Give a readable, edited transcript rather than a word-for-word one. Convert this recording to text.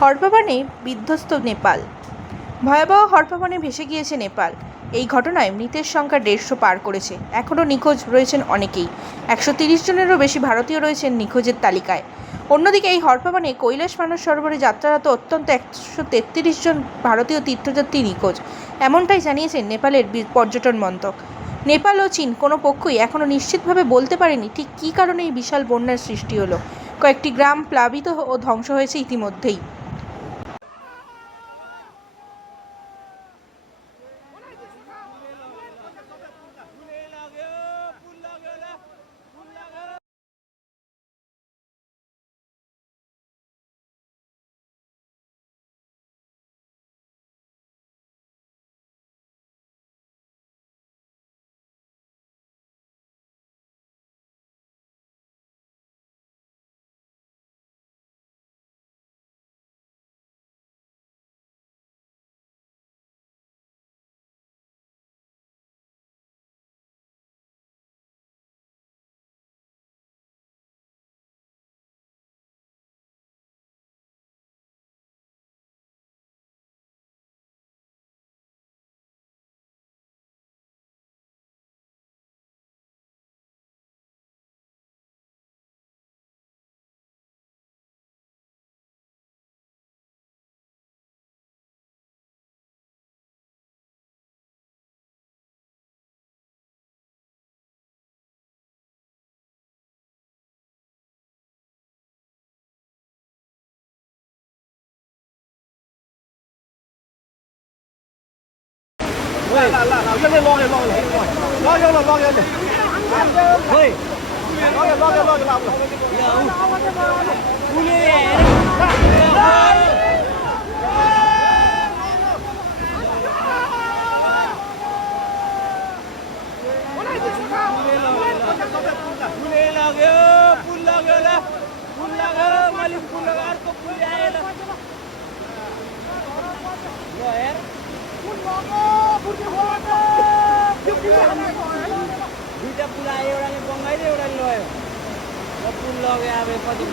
হড়পা-বনে বিধ্বস্ত নেপাল। ভয়াবহ হড়পা-বনে ভেসে গিয়েছে নেপাল। এই ঘটনায় মৃতের সংখ্যা 150 পার করেছে। এখনও নিখোঁজ রয়েছেন অনেকেই। 130 জনেরও বেশি ভারতীয় রয়েছেন নিখোঁজের তালিকায়। অন্যদিকে এই হড়পা-বনে কৈলাস মানস সরোবরে যাত্রারত অত্যন্ত 133 জন ভারতীয় তীর্থযাত্রী নিখোঁজ, এমনটাই জানিয়েছেন নেপালের পর্যটন মন্ত্রক। নেপাল ও চীন কোনো পক্ষই এখনও নিশ্চিতভাবে বলতে পারেনি ঠিক কী কারণে এই বিশাল বন্যার সৃষ্টি হলো। কয়েকটি গ্রাম প্লাবিত ও ধ্বংস হয়েছে ইতিমধ্যেই। दुईटा पुल आयो, एउटाले बङ्गाइदियो, एउटाले लयो। पुल लग्यो अब पछि